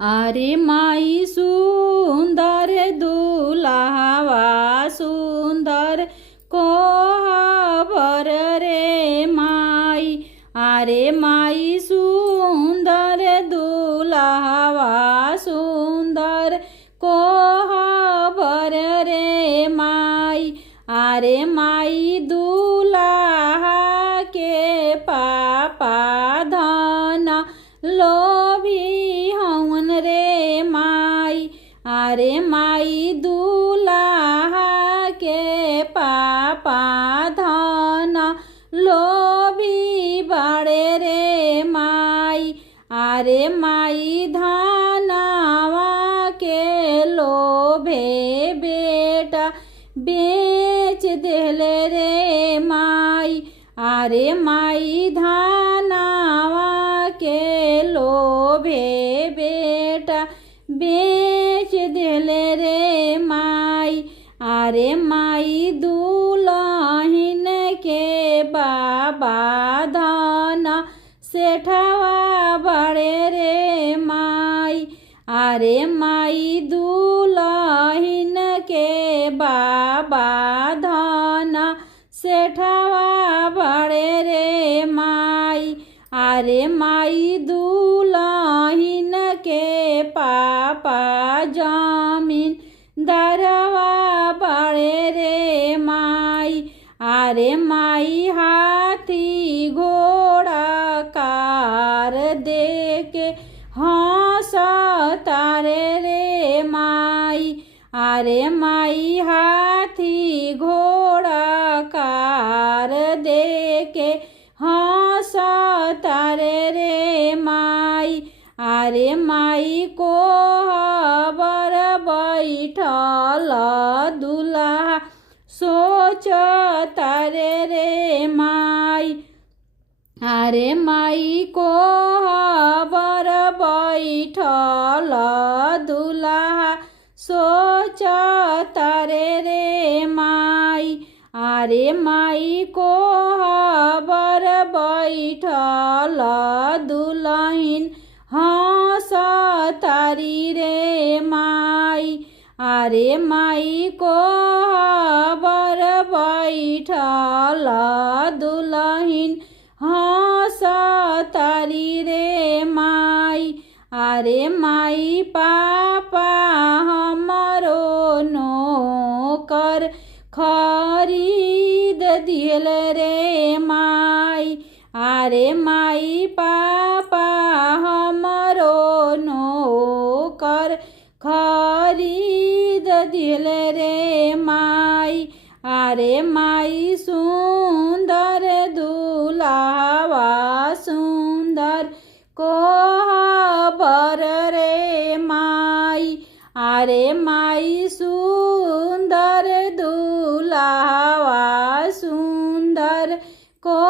अरे माई सुंदर दुल्हावा सुंदर कोहबर रे माई। अरे माई सुंदर दुल्हावा सुंदर कोहबर रे माई। अरे माई दुल्हा के पापा धन लोभी हवन रे माई। अरे माई दुल्हा के पापा धन लोभी बड़े रे माई। अरे माई धनवा के लोभे बेटा बेच देले रे माई। अरे माई धनवा के लोभे बेटा बेच देले रे माई। अरे माई दुल्हन के बाबा धन सेठवा बड़े रे माई। अरे माई दुल्हन के बाबा धन सेठवा बड़े रे माई। अरे माई दुल्हन के पापा जमीन दरवा बड़े रे माई। अरे माई हाथी घोड़ा कार दे के हंस तारे रे माई। अरे माई हाथी घोड़ा कार दे के हंस तारे रे माई। अरे माई कोहबर बैठल दुल्हा सोच तारे रे माई। अरे माई कोहबर बैठल दुल्हा सोच तारे रे माई। अरे माई कोहबर बैठल दुल्हन हंस तारी रे माई। अरे माई कोहबर बैठल दुल्हन हंस तारी रे माई। अरे माई पापा हमरो नौकर खरीद दिल रे माई। अरे माई पापा हमरो नौकर खरीद दिल रे माई। अरे माई सुंदर दुल्हावा सुंदर कोहबर रे माई। अरे माई सुंदर दुल्हावा सुंदर को